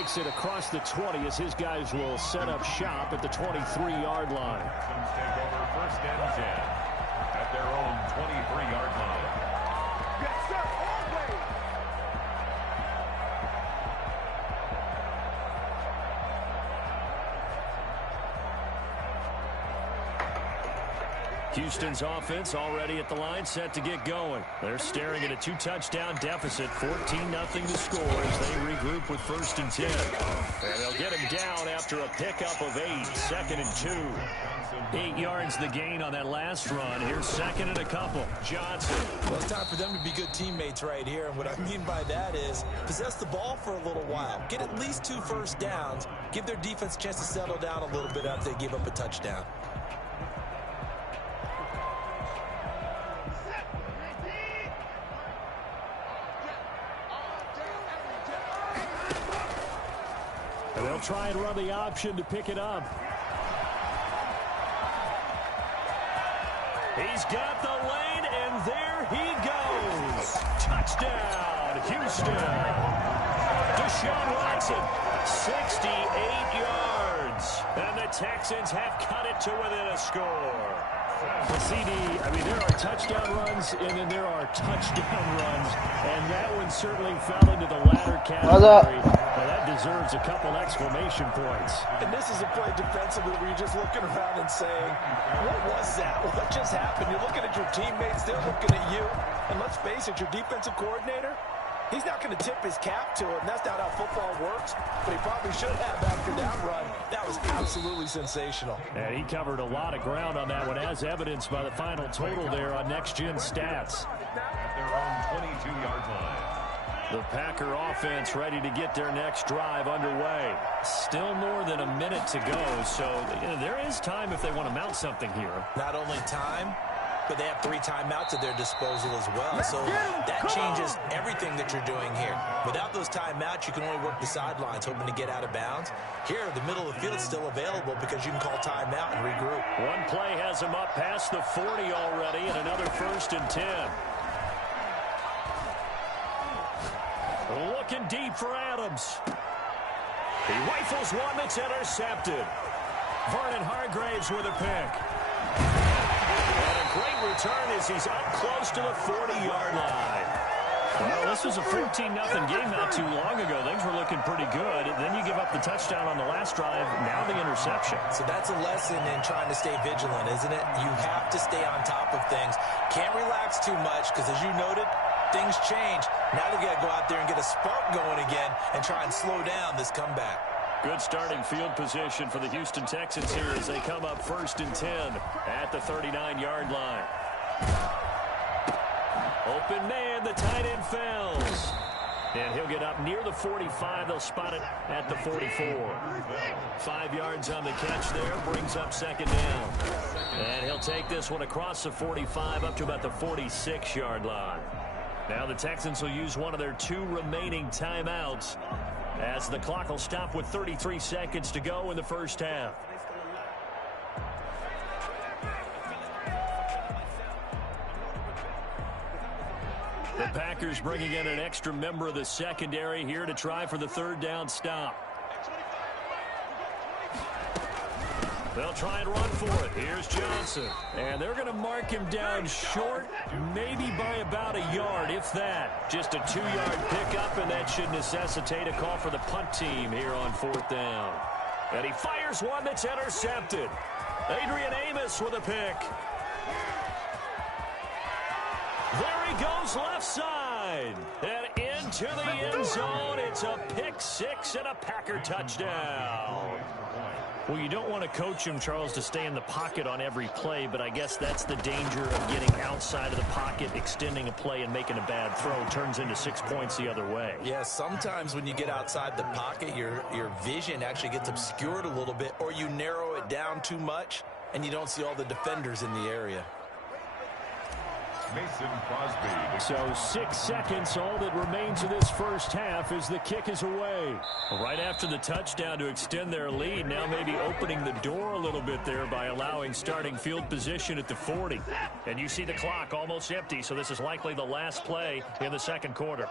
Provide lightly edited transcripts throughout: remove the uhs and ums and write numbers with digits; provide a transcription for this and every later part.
takes it across the 20 as his guys will set up shop at the 23-yard line. Texans take over 1st and 10 at their own 23-yard line. Yes, sir. Always. Houston's offense already at the line, set to get going. They're staring at a 2-touchdown deficit, 14-0 to score as they regroup with 1st and 10. And they'll get him down after a pickup of 8, 2nd and 2. 8 yards the gain on that last run. Here's 2nd and a couple. Johnson. Well, it's time for them to be good teammates right here. And what I mean by that is possess the ball for a little while. Get at least 2 first downs. Give their defense a chance to settle down a little bit after they give up a touchdown. And they'll try and run the option to pick it up. He's got the lane, and there he goes. Touchdown, Houston. Deshaun Watson, 68 yards. And the Texans have cut it to within a score. Well, CD, I mean, there are touchdown runs, and then there are touchdown runs. And that one certainly fell into the latter category. Well, that deserves a couple exclamation points. And this is a play defensively where you're just looking around and saying, what was that? What just happened? You're looking at your teammates, they're looking at you. And let's face it, your defensive coordinator, he's not going to tip his cap to him. That's not how football works, but he probably should have after that run. That was absolutely sensational. And he covered a lot of ground on that one, as evidenced by the final total there on Next Gen Stats. At their own 22-yard line. The Packer offense ready to get their next drive underway. Still more than a minute to go, so there is time if they want to mount something here. Not only time, but they have 3 timeouts at their disposal as well. So that changes everything that you're doing here. Without those timeouts, you can only work the sidelines, hoping to get out of bounds. Here, the middle of the field is still available because you can call timeout and regroup. One play has him up past the 40 already, and another 1st and 10. Looking deep for Adams. He rifles one that's intercepted. Vernon Hargraves with a pick. And a great return as he's up close to the 40-yard line. Well, this was a 14-0 game not too long ago. Things were looking pretty good. Then you give up the touchdown on the last drive. Now the interception. So that's a lesson in trying to stay vigilant, isn't it? You have to stay on top of things. Can't relax too much because, as you noted, things change. Now they've got to go out there and get a spark going again and try and slow down this comeback. Good starting field position for the Houston Texans here as they come up 1st and 10 at the 39-yard line. Open man, the tight end fails. And he'll get up near the 45. They'll spot it at the 44. 5 yards on the catch there, brings up 2nd down. And he'll take this one across the 45 up to about the 46-yard line. Now the Texans will use one of their 2 remaining timeouts as the clock will stop with 33 seconds to go in the first half. The Packers bringing in an extra member of the secondary here to try for the 3rd down stop. They'll try and run for it. Here's Johnson. And they're going to mark him down short, maybe by about a yard, if that. Just a 2-yard pickup, and that should necessitate a call for the punt team here on 4th down. And he fires one that's intercepted. Adrian Amos with a pick. There he goes left side. And into the end zone. It's a pick 6 and a Packer touchdown. Well, you don't want to coach him, Charles, to stay in the pocket on every play, but I guess that's the danger of getting outside of the pocket, extending a play and making a bad throw. Turns into 6 points the other way. Yeah, sometimes when you get outside the pocket, your vision actually gets obscured a little bit, or you narrow it down too much, and you don't see all the defenders in the area. Mason Crosby. So 6 seconds, all that remains of this first half as the kick is away. Right after the touchdown to extend their lead, now maybe opening the door a little bit there by allowing starting field position at the 40. And you see the clock almost empty, so this is likely the last play in the second quarter.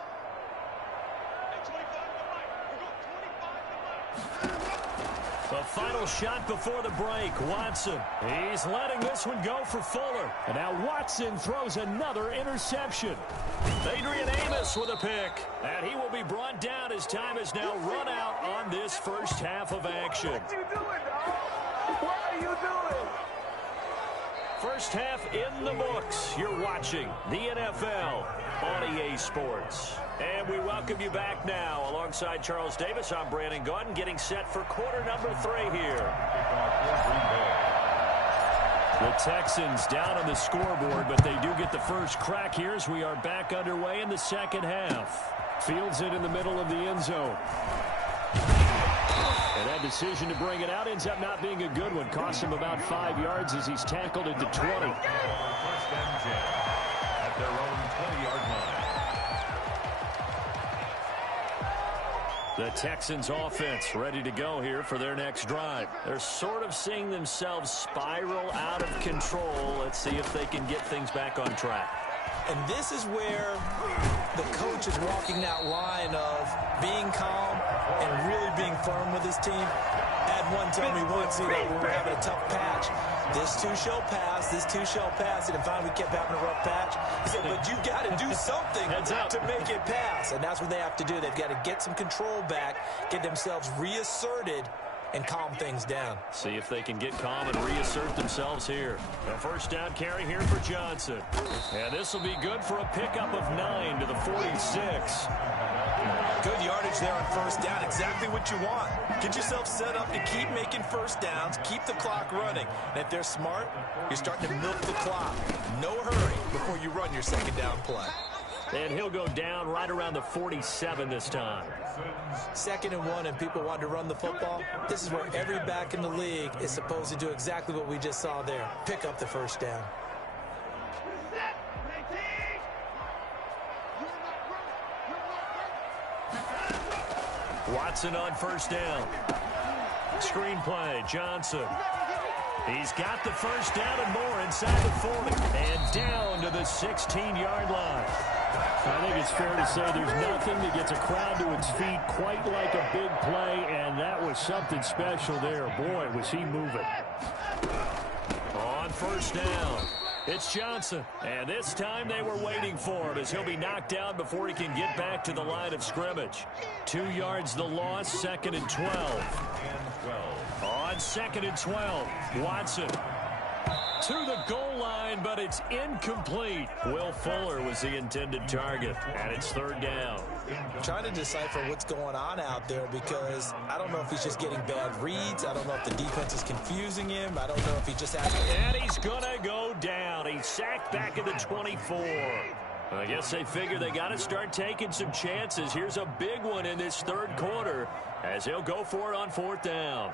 The final shot before the break. Watson. He's letting this one go for Fuller. And now Watson throws another interception. Adrian Amos with a pick. And he will be brought down as time has now run out on this first half of action. What you doing, dog? What are you doing? First half in the books. You're watching the NFL on EA Sports. And we welcome you back now. Alongside Charles Davis, I'm Brandon Gaudin, getting set for quarter number 3 here. The Texans down on the scoreboard, but they do get the first crack here as we are back underway in the second half. Fields it in the middle of the end zone. And that decision to bring it out ends up not being a good one. Costs him about 5 yards as he's tackled at the 20. First and 10 at their own 20-yard line. The Texans offense ready to go here for their next drive. They're sort of seeing themselves spiral out of control. Let's see if they can get things back on track. And this is where the coach is walking that line of being calm and really being firm with his team. Had one tell me once, you know, we were having a tough patch. This too shall pass, this too shall pass. And finally we kept having a rough patch. He said, but you've got to do something to make it pass. And that's what they have to do. They've got to get some control back, get themselves reasserted, and calm things down. See if they can get calm and reassert themselves here. A first down carry here for Johnson. And this will be good for a pickup of 9 to the 46. Good yardage there on first down. Exactly what you want. Get yourself set up to keep making first downs, keep the clock running. And if they're smart, you're starting to milk the clock. No hurry before you run your second down play. And he'll go down right around the 47 this time. 2nd and 1 and people want to run the football. This is where every back in the league is supposed to do exactly what we just saw there. Pick up the first down. Watson on first down. Screenplay, Johnson. He's got the first down and more inside the 40. And down to the 16-yard line. I think it's fair to say there's nothing that gets a crowd to its feet quite like a big play, and that was something special there. Boy, was he moving. On first down, it's Johnson. And this time they were waiting for him as he'll be knocked down before he can get back to the line of scrimmage. 2 yards the loss, 2nd and 12. On 2nd and 12, Watson to the goal line, but it's incomplete. Will Fuller was the intended target, and it's 3rd down. I'm trying to decipher what's going on out there because I don't know if he's just getting bad reads. I don't know if the defense is confusing him. I don't know if he just has to... And he's going to go down. He's sacked back at the 24. I guess they figure they got to start taking some chances. Here's a big one in this 3rd quarter as he'll go for it on 4th down.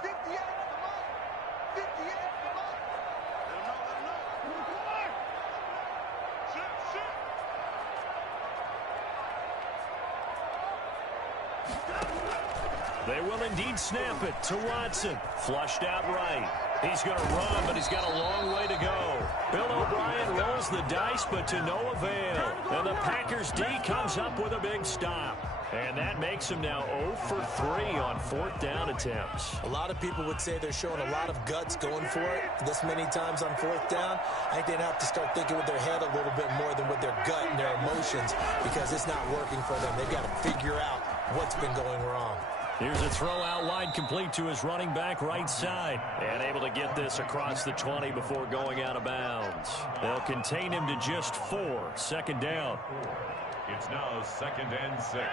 They will indeed snap it to Watson. Flushed out right. He's going to run, but he's got a long way to go. Bill O'Brien rolls the dice, but to no avail. And the Packers D comes up with a big stop. And that makes him now 0 for 3 on 4th down attempts. A lot of people would say they're showing a lot of guts going for it this many times on 4th down. I think they'd have to start thinking with their head a little bit more than with their gut and their emotions because it's not working for them. They've got to figure out what's been going wrong. Here's a throw out wide complete to his running back right side. And able to get this across the 20 before going out of bounds. They'll contain him to just 4. 2nd down. It's now 2nd and 6.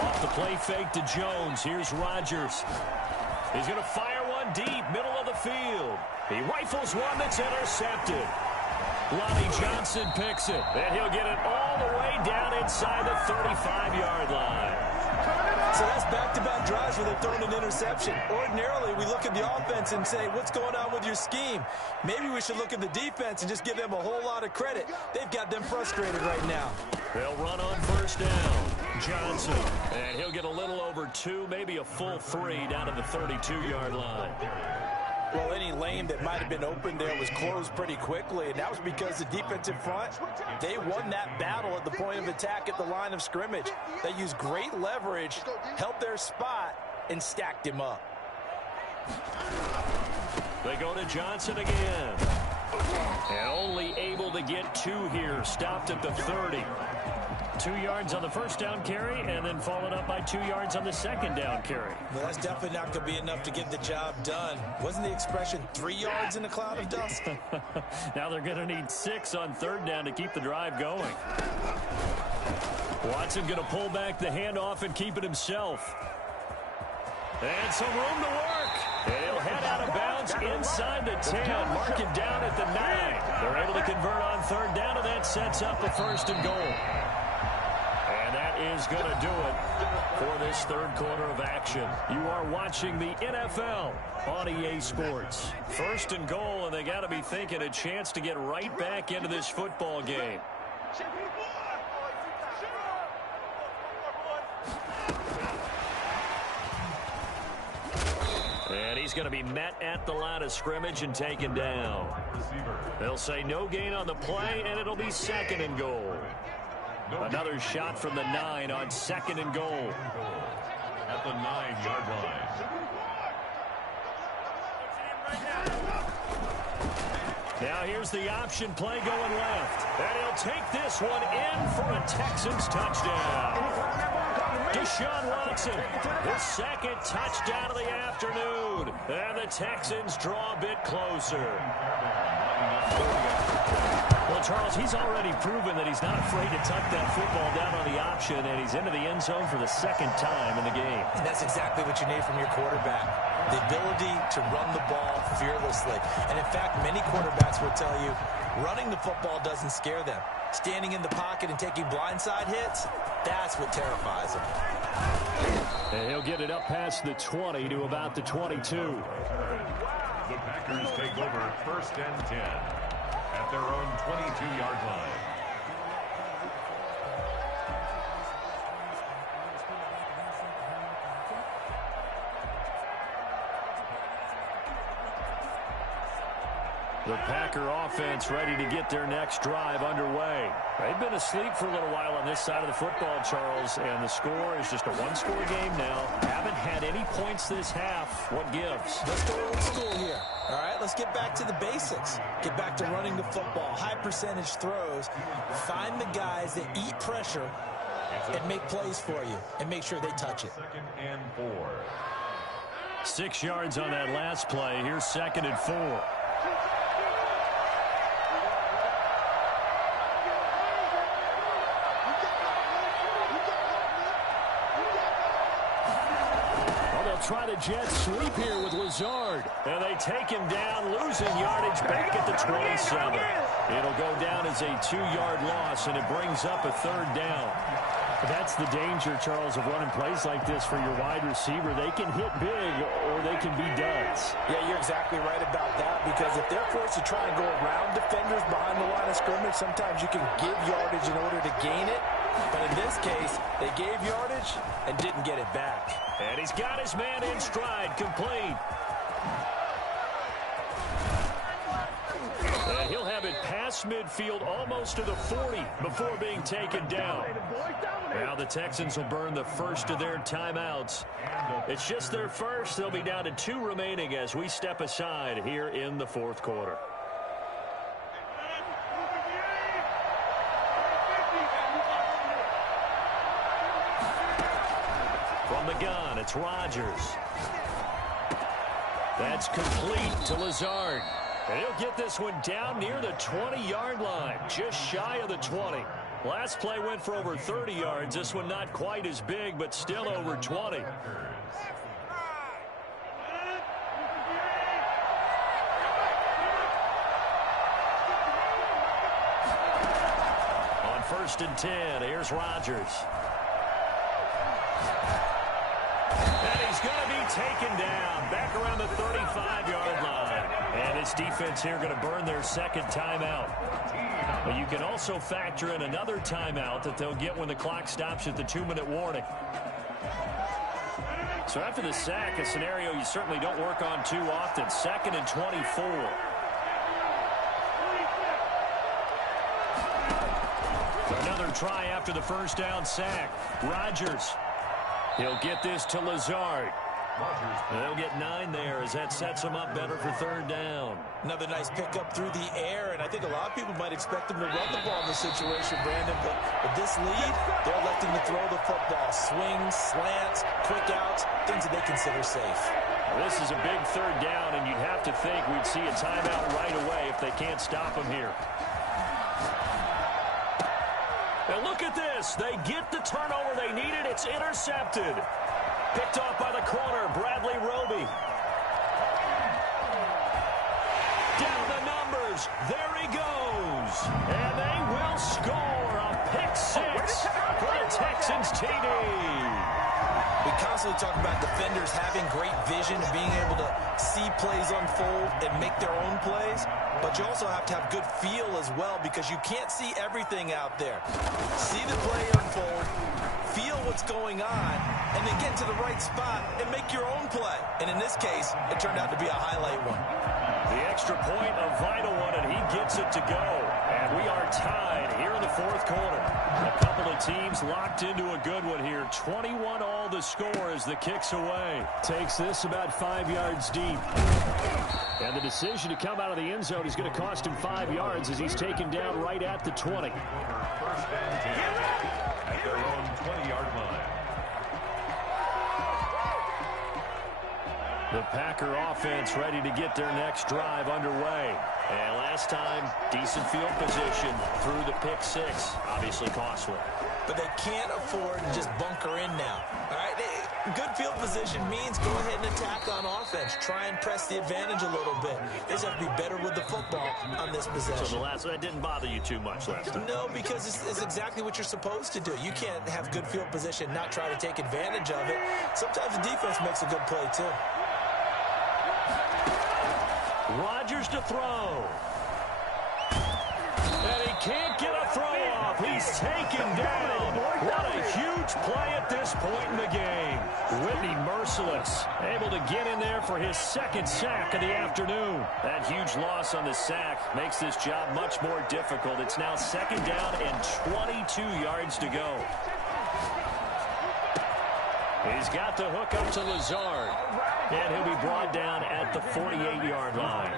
Off the play fake to Jones. Here's Rodgers. He's going to fire one deep, middle of the field. He rifles one that's intercepted. Lonnie Johnson picks it, and he'll get it all the way down inside the 35-yard line. So that's back-to-back drives where they're throwing an interception. Ordinarily, we look at the offense and say, what's going on with your scheme? Maybe we should look at the defense and just give them a whole lot of credit. They've got them frustrated right now. They'll run on first down. Johnson, and he'll get a little over 2, maybe a full 3 down to the 32-yard line. Well, any lane that might have been open there was closed pretty quickly, and that was because the defensive front, they won that battle at the point of attack at the line of scrimmage. They used great leverage, held their spot, and stacked him up. They go to Johnson again. And only able to get 2 here. Stopped at the 30. 2 yards on the first down carry, and then followed up by 2 yards on the second down carry. Well, that's definitely not going to be enough to get the job done. Wasn't the expression 3 yards in a cloud of dust? Now they're going to need 6 on third down to keep the drive going. Watson going to pull back the handoff and keep it himself. And some room to work. And he'll head out of bounds inside the 10. Mark it down at the 9. They're able to convert on third down, and that sets up a 1st and goal. And that is going to do it for this third quarter of action. You are watching the NFL on EA Sports. 1st and goal, and they got to be thinking a chance to get right back into this football game. And he's going to be met at the line of scrimmage and taken down. They'll say no gain on the play, and it'll be 2nd and goal. Another shot from the 9 on 2nd and goal. At the 9-yard line. Now here's the option play going left. And he'll take this one in for a Texans touchdown. Deshaun Watson, his 2nd touchdown of the afternoon. And the Texans draw a bit closer. Well, Charles, he's already proven that he's not afraid to tuck that football down on the option, and he's into the end zone for the 2nd time in the game. And that's exactly what you need from your quarterback. The ability to run the ball fearlessly. And in fact, many quarterbacks will tell you running the football doesn't scare them. Standing in the pocket and taking blindside hits, that's what terrifies them. And he'll get it up past the 20 to about the 22. The Packers take over 1st and 10 at their own 22-yard line. The Packer offense ready to get their next drive underway. They've been asleep for a little while on this side of the football, Charles, and the score is just a one-score game now. Haven't had any points this half. What gives? Let's go old school here. All right, let's get back to the basics. Get back to running the football, high percentage throws. Find the guys that eat pressure and make plays for you and make sure they touch it. 2nd and 4. 6 yards on that last play. Here's 2nd and 4. Try the jet sweep here with Lazard. And they take him down, losing yardage back at the 27. It'll go down as a 2-yard loss, and it brings up a 3rd down. That's the danger, Charles, of running plays like this for your wide receiver. They can hit big or they can be duds. Yeah, you're exactly right about that, because if they're forced to try and go around defenders behind the line of scrimmage, sometimes you can give yardage in order to gain it. But in this case, they gave yardage and didn't get it back. And he's got his man in stride, complete. And he'll have it past midfield almost to the 40 before being taken down. Now the Texans will burn the first of their timeouts. It's just their first. They'll be down to 2 remaining as we step aside here in the 4th quarter. From the gun, it's Rodgers. That's complete to Lazard. And he'll get this one down near the 20-yard line, just shy of the 20. Last play went for over 30 yards. This one not quite as big, but still over 20. On 1st and 10, here's Rodgers. And he's going to be taken down back around the 35-yard line. And his defense here going to burn their 2nd timeout. But you can also factor in another timeout that they'll get when the clock stops at the 2-minute warning. So after the sack, a scenario you certainly don't work on too often. 2nd and 24. Another try after the first down sack. Rodgers. He'll get this to Lazard. They'll get 9 there as that sets him up better for 3rd down. Another nice pickup through the air, and I think a lot of people might expect him to run the ball in this situation, Brandon, but with this lead, they're electing to throw the football. Swings, slants, quick outs, things that they consider safe. This is a big 3rd down, and you'd have to think we'd see a timeout right away if they can't stop him here. And look at this. They get the turnover they needed. It's intercepted. Picked off by the corner, Bradley Roby. Down the numbers. There he goes. And they will score a pick 6 for the Texans TD. We constantly talk about defenders having great vision and being able to see plays unfold and make their own plays. But you also have to have good feel as well because you can't see everything out there. See the play unfold, feel what's going on, and then get to the right spot and make your own play. And in this case, it turned out to be a highlight one. The extra point, a vital one, and he gets it to go. And we are tied here in the 4th quarter. A couple of teams locked into a good one here. 21 all the score as the kick's away. Takes this about 5 yards deep. And the decision to come out of the end zone is going to cost him 5 yards as he's taken down right at the 20. 1st and 10 at their own 20-yard line. The Packer offense ready to get their next drive underway. And last time, decent field position through the pick 6. Obviously costly. But they can't afford to just bunker in now. All right, good field position means go ahead and attack on offense. Try and press the advantage a little bit. They just have to be better with the football on this possession. So the last one, that didn't bother you too much last time? No, because it's exactly what you're supposed to do. You can't have good field position, not try to take advantage of it. Sometimes the defense makes a good play, too. Rodgers to throw. And he can't get a throw off. He's taken down. What a huge play at this point in the game. Whitney merciless. Able to get in there for his 2nd sack of the afternoon. That huge loss on the sack makes this job much more difficult. It's now 2nd down and 22 yards to go. He's got the hook up to Lazard. And he'll be brought down at the 48-yard line.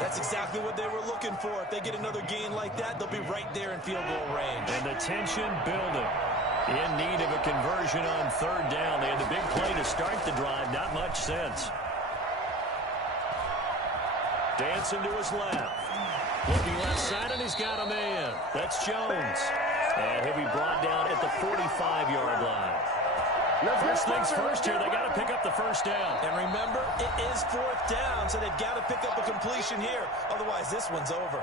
That's exactly what they were looking for. If they get another gain like that, they'll be right there in field goal range. And the tension building. In need of a conversion on 3rd down. They had the big play to start the drive. Not much sense. Dancing to his left. Looking left side, and he's got a man. That's Jones. And he'll be brought down at the 45-yard line. First things first here, they got to pick up the 1st down. And remember, it is 4th down, so they've got to pick up a completion here. Otherwise, this one's over.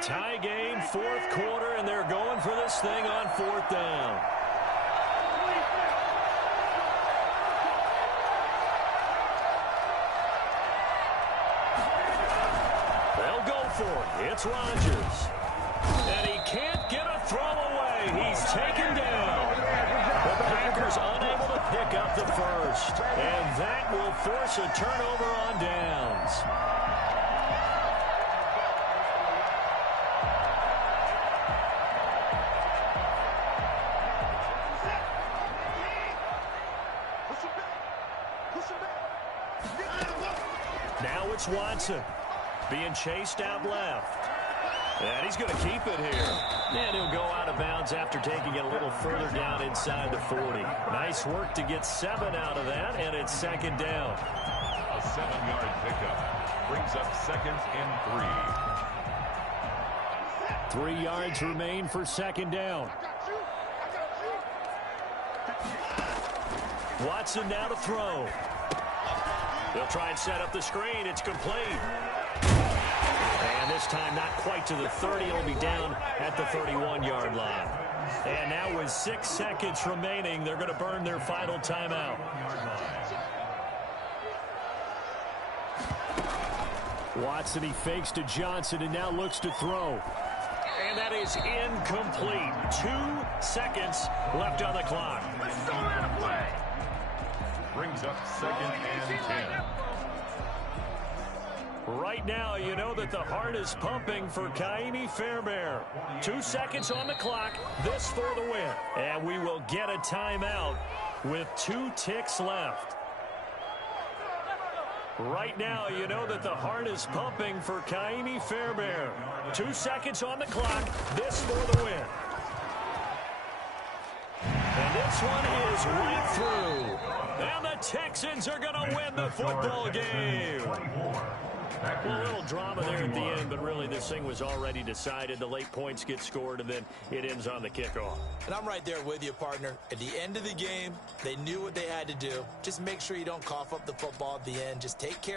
Tie game, 4th quarter, and they're going for this thing on 4th down. It's Rodgers. And he can't get a throw away. He's taken down. The Packers unable to pick up the 1st. And that will force a turnover on downs. Now it's Watson. Being chased out left. And he's going to keep it here. And he'll go out of bounds after taking it a little further down inside the 40. Nice work to get 7 out of that, and it's 2nd down. A 7-yard pickup brings up 2nd and 3. 3 yards remain for 2nd down. Watson now to throw. They'll try and set up the screen. It's complete. And this time not quite to the 30. It'll be down at the 31-yard line. And now with 6 seconds remaining, they're going to burn their final timeout. Watson, he fakes to Johnson and now looks to throw. And that is incomplete. 2 seconds left on the clock. Let's go that play. Brings up 2nd and 10. Right now, you know that the heart is pumping for Kaimi Fairbairn. 2 seconds on the clock. This for the win. And we will get a timeout with 2 ticks left. Right now, you know that the heart is pumping for Kaimi Fairbairn. 2 seconds on the clock. This for the win. And this one is right through. And the Texans are going to win the football game. Well, a little drama there at the end, but really this thing was already decided. The late points get scored, and then it ends on the kickoff. And I'm right there with you, partner. At the end of the game, they knew what they had to do. Just make sure you don't cough up the football at the end. Just take care of